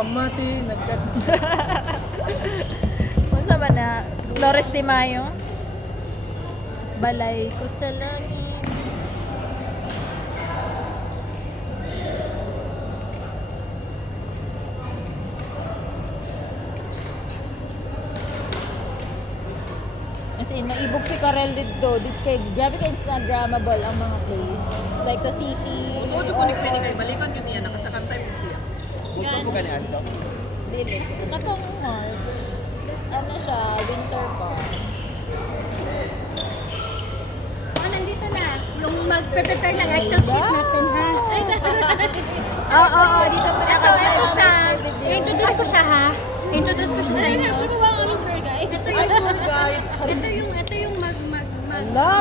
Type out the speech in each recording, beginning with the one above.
pamati, nagkas... Kung sa ba na, Flores de Mayo, balay ko sa langit. As in, maibog si Karel dito. Grabe ka Instagrammable ang mga place. Like sa city. Uno, ko ni Penny kay balikan yun niya, nakasakantay mo siya. Buto ko ganyan to. Dili. Katong March. Ano siya, winter pa. Oh, nandito na. Yung mag-prepare ng Excel sheet natin, ha? Oo, dito pa Ito siya. Introduce ko siya, ha? Introduce ko siya sa inyo. Ito yung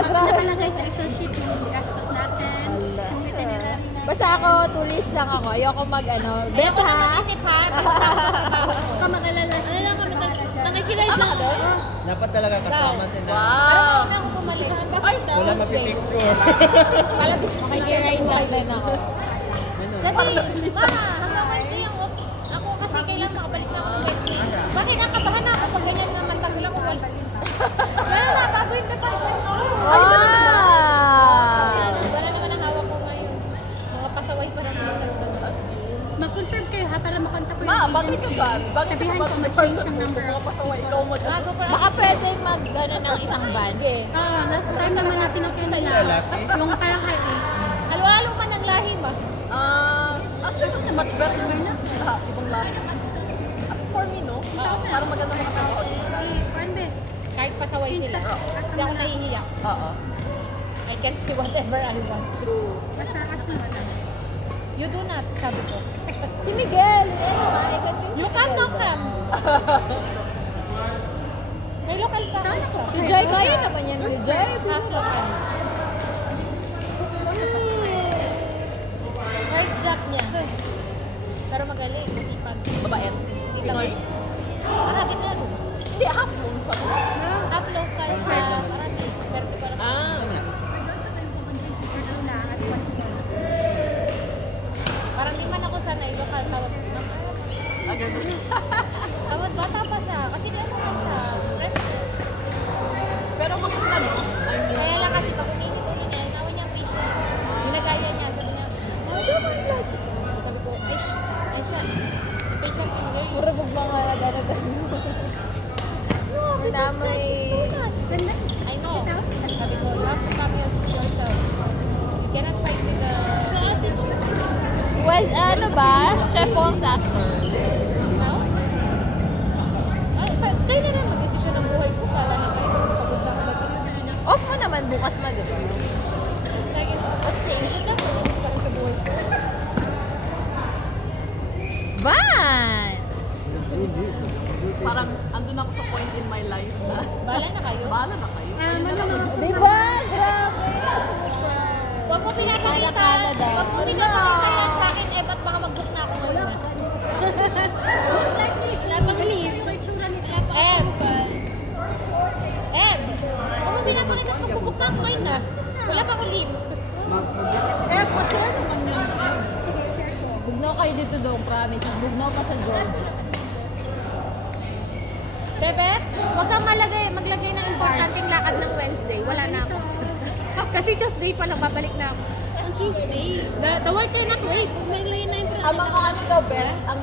nakalagay sa Excel sheet yung gastos natin. Yung itinerary natin. Basta ako, tourist lang ako. Ayoko mag-ano. Ayoko na mag-isip, ha? Baka magalala. Ano lang kami nakikilay lang doon? Dapat talaga kasama sila. Parang na ako bumalik. Wala mapipicture. Makikirain lang din ako. Kasi, hanggang Wednesday ang off. Ako kasi kailan makabalik na ako Wednesday. Bakit nakabahan na ako pag ganyan naman tagal ako wala. Wala na, bago yung department. Wala naman ang hawak ko ngayon. Mga pasaway pa naman yung nagdagdag. Mag-confirm kayo ha, para makontak ko yung bakit ka ba? Bakit sabihan ko mag-change yung number. Mga pasaway, ikaw mo. Baka pwedeng mag-ano ng isang band. Last time naman na sinugin nila. Yung parang high is. Halo-halo man ang lahi ba? Actually, much better na. Ibang lahat. For me, no? Parang maganda mga tao. Kahit pasaway sila. Hindi ako nahihiyak. Oo. I can see whatever I want. True. Basta kasi You do not, sabi ko. Si Miguel, ano ba? You can not come. May local pa. Si Jai, kaya naman yan. Si Jai, half local. First job niya. Pero magaling, masipag. Babae. Pinoy. Marami na ito. Hindi, half moon pa. Half local, half marami. Pero hindi ko alam. Parang di man ako sanay, local tawag ko naman. Ganun. Tawag bata pa siya, kasi di ano man siya, fresh. Pero maganda, no? Kaya lang kasi pag umihingi niya, tawag niya patient. Ginagaya niya, sabi niya, naman lang. Sabi ko, ay siya, patient in girl. Puro bug mga gano'n. No, because she's too much. I know. Sabi ko, you have to come yourself. You cannot fight with the patient. Well, ano ba? Chef Wong's actor. No? Ay, kayo na lang mag-desisyon ng buhay ko para na kayo pagod na sa mag-isa. Off mo naman bukas ma, diba? What's the issue? Para sa buhay ko. Van! Parang andun ako sa point in my life na. Bahala na kayo? Bahala na kayo. Diba? Grabe! Huwag mo pinapakita. Huwag mo pinapakita yan sa akin. Ba't baka mag-book na ako ngayon na? most likely, wala pang leave. Yung itsura ni Trapa. Huwag mo pinapakita at mag-book na ako ngayon na. Wala pa ako leave. Pa-share naman yun. Bugnaw kayo dito doon, promise. Bugnaw pa sa Georgia. Bebet, huwag kang maglagay ng importanteng lakad ng Wednesday. Wala na ako. Kasi Tuesday pa lang, babalik na ako. On Tuesday. The world cannot wait. May lay na yung Ang mga ano daw, Ben, ang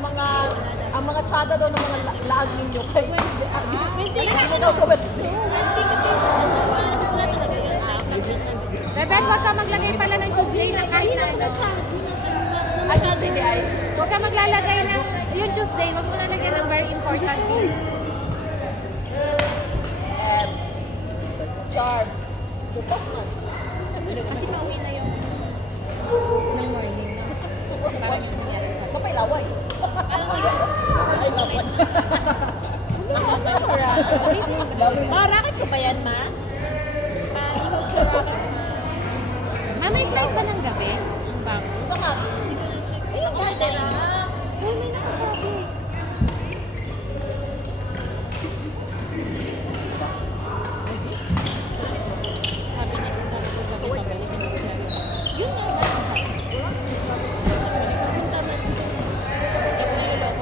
mga tsada daw ng mga laag ninyo. Kay Wednesday. Wednesday Ano daw sa Wednesday? Wednesday kasi wala talaga yun. Bebet, huwag kang maglagay pala ng Tuesday ng kahit na ano. Ay, Tuesday di ay. Huwag kang maglalagay ng, yung Tuesday, huwag mo nalagay ng very important. Char. Bukas man. Kasi pauwi na yung ng morning. Parang yung nangyari sa Kapay laway. Ay, laway. nakasali ko ma, racket ko ba yan, ma? Paikot ko racket, ma. Ma, may flight ba ng gabi? Ang bago. Baka. Ayun, dati lang. Uy, may nakasabi. Yun nga ba? Sabi na lolo.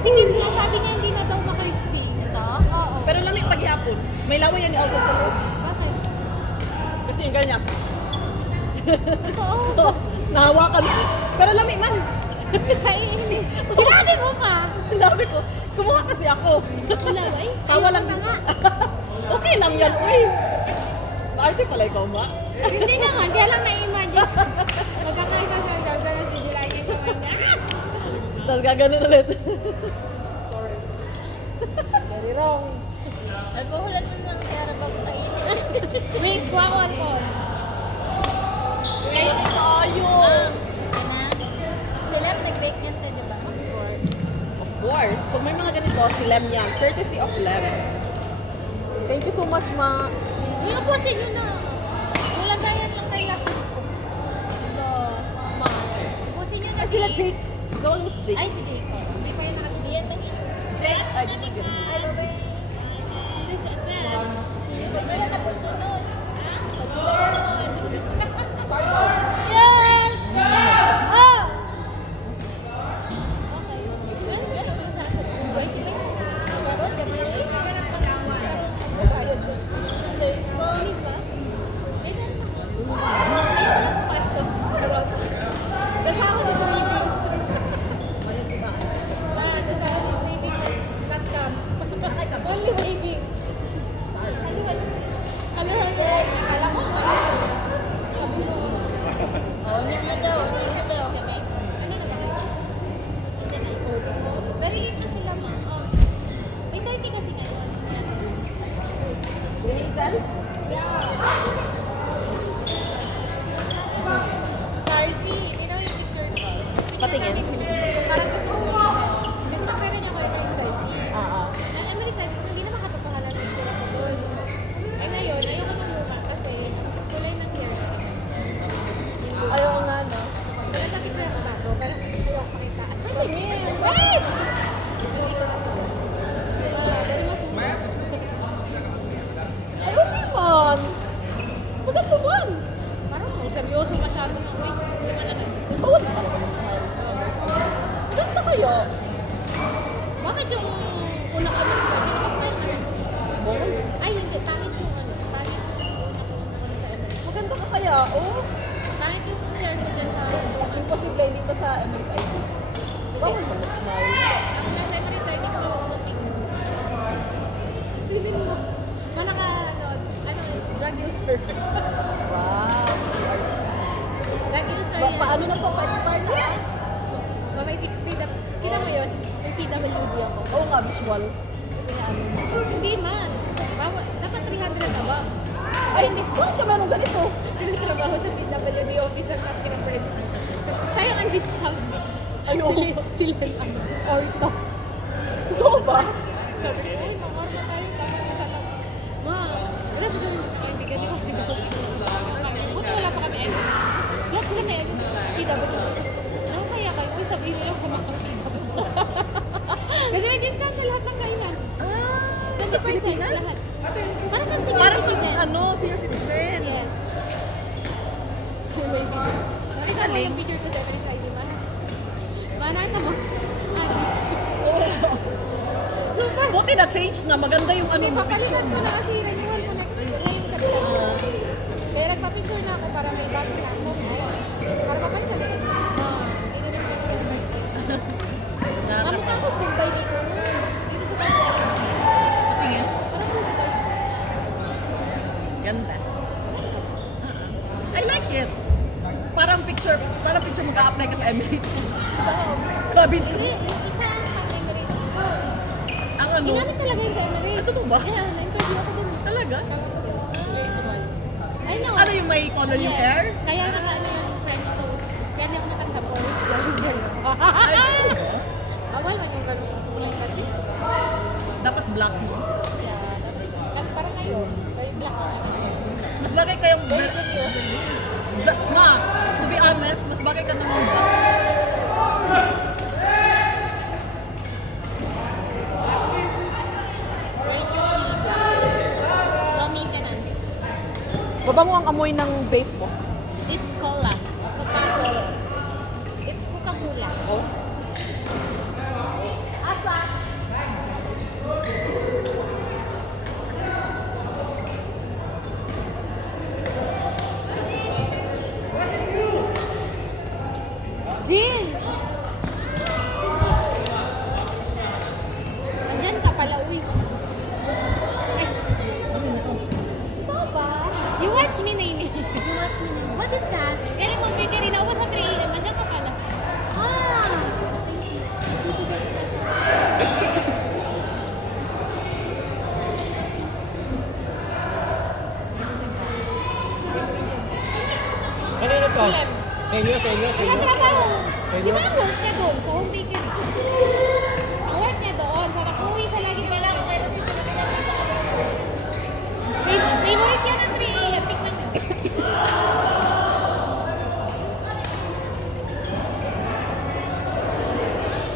nakatikim na, sabi niya hindi na daw ma-crispy. Ito? Oo. Pero lamig paghihapon. May laway yan ni Alton sa loob. Bakit? Kasi yung ganyan. Totoo. Nahawakan. Pero lamig man. Ay, sinabi mo pa. Sinabi ko, kumuha kasi ako. Wala ba eh? Tawa lang Ayoko din. na nga. Okay lang yan, uy. Maarte pala ikaw, ma. Hindi naman, kaya lang na-imagine. Magkakain ka sa gagawin, sidilayin yung kamay niya. Tapos gaganon ulit. Very wrong. Alkoholan mo lang kaya bago kainin. Wait, kuha ko alcohol. Wait, tayo. Ana? Sila nag-bake niyan tayo, diba? Of course. Of course. Kung may mga ganito, si Lem yan. Courtesy of Lem. Thank you so much, ma. May upusin nyo na. Yung lagayan lang kay Lucky. Upusin nyo na, Ay, sila please. Jake. Gawin mo si Jake. Ay, si Jacob. Hindi pa yun nakasiyan na niya. Jake. Ay, di ba ganun? Ay, babae. Please, agad. Pag wala na po sunod. Ha? Pag wala na po. Yes! Oh! Ano ang sasas? Boy, si Beck. Karot, gamay. Anday ko. Ayaw ko na pumastos. Kasama ko sa living. Kasama ko sa living. Not come. Only waving. Hello, hello. Akala ko, sabi mo. Oh, hindi daw. Hindi daw. Okay, Beck. Ano na ba? Oh, tingnan mo. Very late na sila, ma. Oh. May 30 kasi ngayon. Hazel? Sarsi, tingnan mo yung picture ko. Patingin. Parang gusto ko mo. Kasi magkailan niya ako every side. Oo. Ang Emily said, hindi naman katotohanan yung sila ko doon. Ay ngayon, ayoko nang luma kasi kulay ng hair ko. Ayaw nga, no? Pero sabi ko yung bago, pero ayoko makita. Patingin. Guys! Nandito kasi. Dari masuma. Ay, okay man. Maganda man. Parang seryoso masyado na. Uy, hindi man naman. Bawal ka talaga mag-smile sa Maganda kayo. Bakit yung una kami sa akin, nakasmile ka na? Bawal. Ay, hindi. Pangit yung ano. Pangit yung una ko sa Emily. Maganda ka kaya, oh. Pangit yung hair ko dyan sa luma. Imposible dito sa Emirates ID. Bawal mo mag-smile. Hindi. Ang nasa Emily sa hindi ko mawag tingnan. Tingnan mo. Manaka, ano, drug user. Wow. Drug user yan. Paano na to? Pa-expire na? Mamay, kita mo yun? Yung PWD ako. Oo nga, visual. Kasi nga ano. Hindi man. Dapat 300 na ba? Ay, hindi. Bakit ka meron ganito? Trabaho sa PWD officer na pinapred. Sayang ang discount. Ayoko. Sila lang. Ortos. Oo ba? Sabi ko, ay, makorma tayo. Dapat isa lang. Ma, wala ba doon kaibigan ni Mami ko? Buti wala pa kami edit. Lahat sila may edit. PWD. Ano kaya kayo? Uy, sabihin nyo lang sa mga PWD. Kasi may discount sa lahat ng kainan. Ah, 20% lahat. Para siyang senior para siyang citizen. ano, senior citizen. Yes. May video. Nakita mo yung picture ko sa every side, di ba? Nakita mo? Super! Buti na change na, maganda yung ano Hindi, mo papalitan picture ko mo. na kasi renewal ko next ngayon sa Pilar. Kaya nagpa-picture na ako para may bago na ako. Para mapalitan ko. Hindi naman ko yung namukha akong Bombay dito. Dito sa Bombay. Patingin. Parang Bombay. Ganda. I like it. Parang picture mag-a-apply ka sa Emirates. Oo. Cabin Hindi, crew. yung isa ang Emirates ko. Ang ano? Ginamit talaga yung sa Emirates. Ah, totoo ba? Yeah, na-interview ako din. Talaga? I know. Ano yung may color yung Yes. hair? Kaya naka-ano yung French toast. Kaya hindi ako natanggap orange dahil dyan. Ay, ano ba? Bawal man yung gano'n kulay kasi. Dapat black mo. Yeah, dapat. Parang ngayon, very black. Mas bagay kayong Ma, to be honest, mas bagay ka naman black. Very cute si low maintenance. Mabango ang amoy ng vape mo. It's cola. Coca-Cola. It's Coca-Cola. Oh. Asa? Jill! Andyan ka pala, uy. Ay. Ito ba? You watch me, Nene. You watch me now. What is that? Kaya mo, Kaya rin ako sa 3 a.m. Andyan ka pala. Ah! Kanino to? Sa inyo, sa inyo, sa inyo. Nagtatrabaho. Sa Di inyo? ba ang work niya doon? Sa home bakery. Ang work niya doon. Sa nakuwi siya lagi pala. Pero di siya favorite yan ng 3 a.m. Tingnan niyo.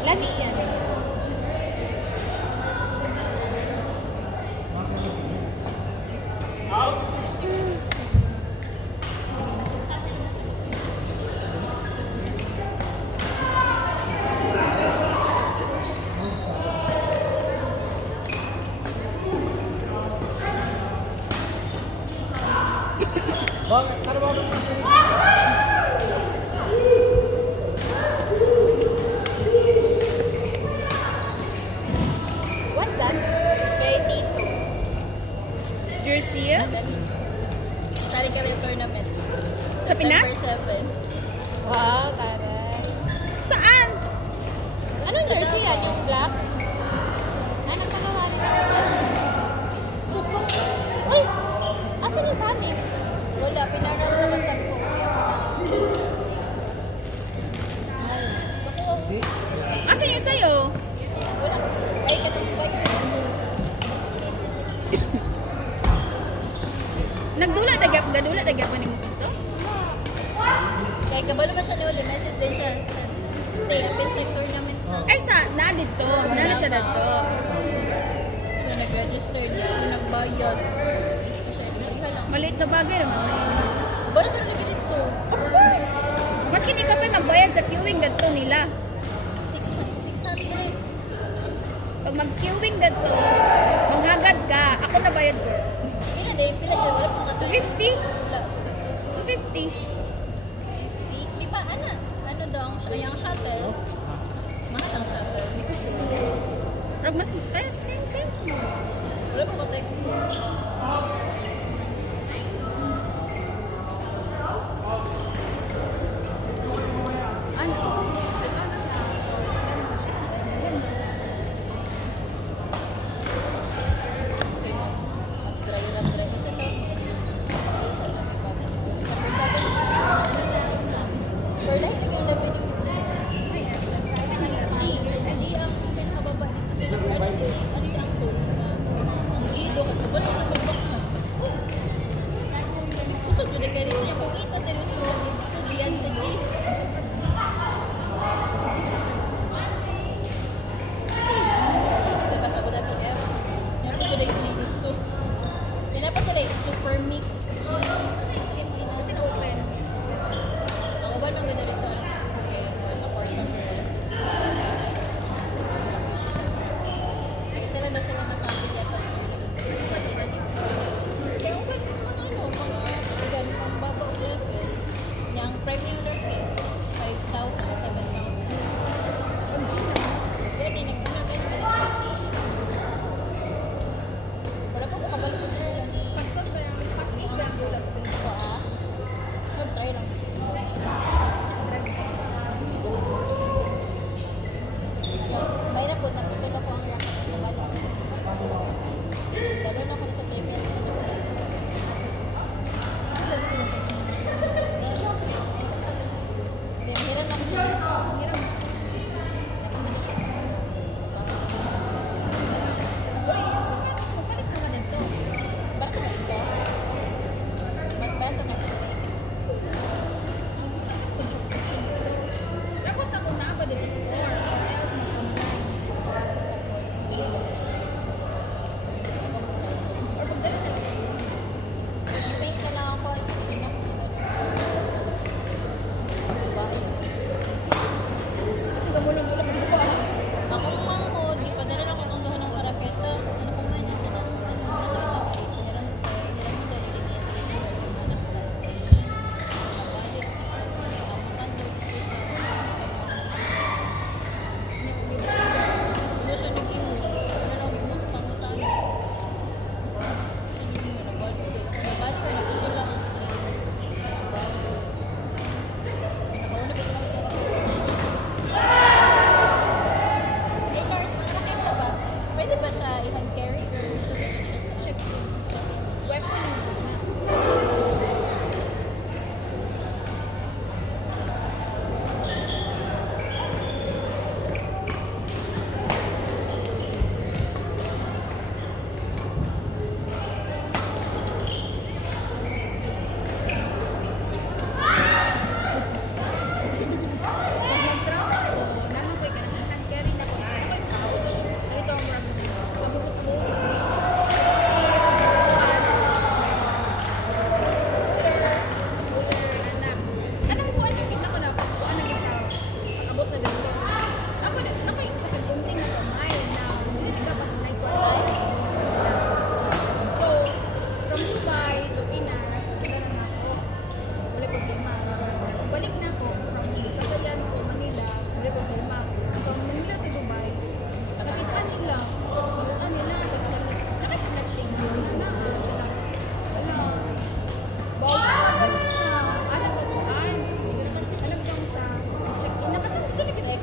Lagi yan. Bakit? Ano ba? What's that? Kay Tito. Jersey? Nadali. Sali kami ng tournament. Sa Pinas? September 7. Wow, taray. Saan? Anong jersey yan? Yung black? Ah, nagpagawa rin ako yan. Sobrang Uy! Asan yung sa amin? wala. Pinaras na masabi ko. Uwi ako na. Asan yung sa'yo? Wala. Ay, katong bagay. Nagdula dagap pa ni mo dito? Kaya kabalo ba siya ni Uli? Message din siya. Tay, Apintech tournament na. Ay, na dito. Nala siya dito. Kung nag-register niya, kung nagbayad. Siya, iha lang. Maliit na bagay naman sa'yo. Baro ka nalagay dito. Of course! Maski hindi ka pa magbayad sa queuing dito nila. 600. Pag mag-queuing dito, manghagad ka. Ako na bayad ko. Pila din, pila din. Wala pang katulad. 250? Wala. 250. 50. Di ba, ano daw, ang shuttle? Mahal ang shuttle. Pero mas, same. Wala pang katulad. Ano? Okay, mag-try lang rin. Kasi ito, isa lang may bagay. September 7. Pero dahil nag-11 yung G ang pinakababa dito sa ano si Angkol na ang G doon ka wala na magbak na kusog doon kaya dito yung pangita pero siya lagi dito biyan sa G sa kasabot at yung F yan po doon yung G dito pinapa sila yung super mix G sige G no kasi na-open ang uban mang ganda rito alas ito kaya apart ng sila na sila makakabili at sila sila news. Kaya kung ba yung mga kasigan, ang baba o level, yung prime owners kayo, 5,000 o 7,000. Ang Gina, yan eh, nagpunag ka na balik sa Gina. Wala po kabalo ko sila ni... Pastos ba yung dula sa pinto ko, ah? Try lang. Yan, mayroon po, naputol ako ang racket na bala. Dalo na ako na sa premier. Hiram lang siya. Hiram. Nakumili siya sa Uy, yung sapatos mo, palit naman ito. barato na ito. Mas barato na ito. Dapat ako na ba dito store? Else mag-online. Or pag dahil talaga. Paint na lang ako. Hindi na ako bahay. Kasi gamulong dula pag ko, ah. Ako naman ko, di pa dala ako ng duha ng karapeta. Ano kung nga niya sila ng ano, nakakait. Hiram mo dali ganyan. Hiram mo na ng karapeta. Nabalik. Nakamutan daw dito sa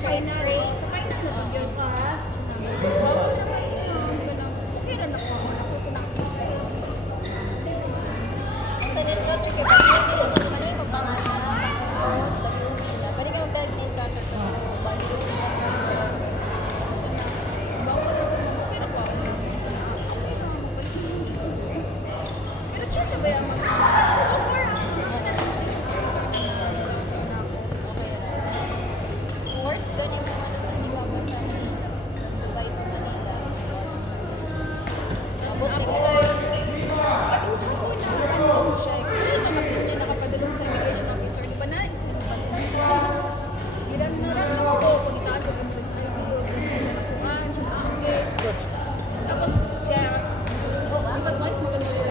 Red spray. Sa final na pag yung class. Okay na ako. Ako ko na. Sa nail cutter kay Bagyo, hindi rin mo naman yung magpamasa. Pwede ka magdala nail cutter ko. Bagyo. Pero chance ba yung mga